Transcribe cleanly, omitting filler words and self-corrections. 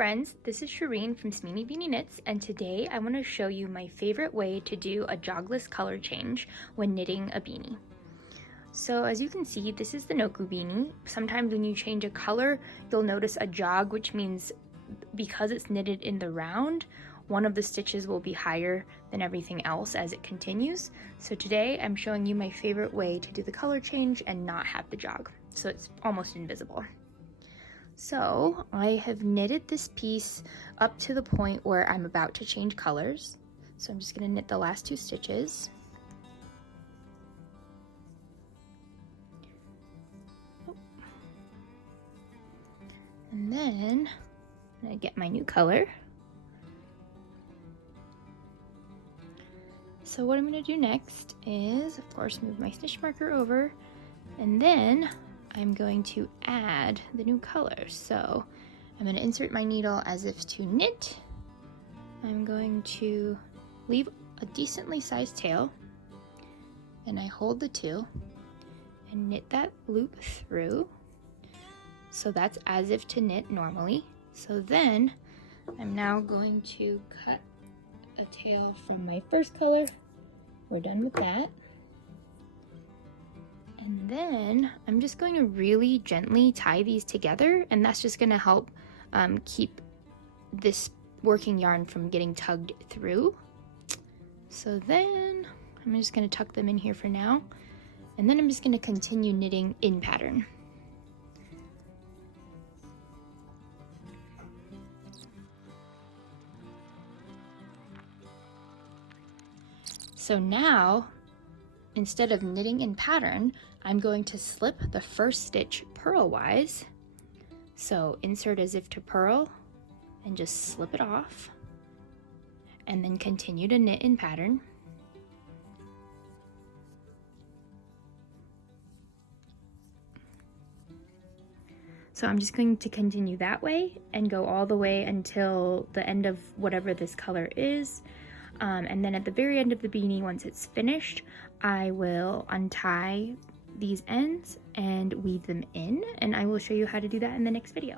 friends, this is Shireen from Smeeny Beanie Knits, and today I want to show you my favorite way to do a jogless color change when knitting a beanie. So as you can see, this is the Noku beanie. Sometimes when you change a color, you'll notice a jog, which means because it's knitted in the round, one of the stitches will be higher than everything else as it continues. So today I'm showing you my favorite way to do the color change and not have the jog, so it's almost invisible. So I have knitted this piece up to the point where I'm about to change colors. So I'm just going to knit the last 2 stitches. And then I'm going to get my new color. So what I'm going to do next is, of course, move my stitch marker over, and then I'm going to add the new color. So I'm going to insert my needle as if to knit. I'm going to leave a decently sized tail, and I hold the 2 and knit that loop through. So that's as if to knit normally. So then I'm now going to cut a tail from my first color. We're done with that. And then I'm just going to really gently tie these together, and that's just going to help keep this working yarn from getting tugged through. So then I'm just going to tuck them in here for now, and then I'm just going to continue knitting in pattern. So now, instead of knitting in pattern, I'm going to slip the first stitch purlwise. So insert as if to purl and just slip it off, and then continue to knit in pattern. So I'm just going to continue that way and go all the way until the end of whatever this color is. And then at the very end of the beanie, once it's finished, I will untie these ends and weave them in, and I will show you how to do that in the next video.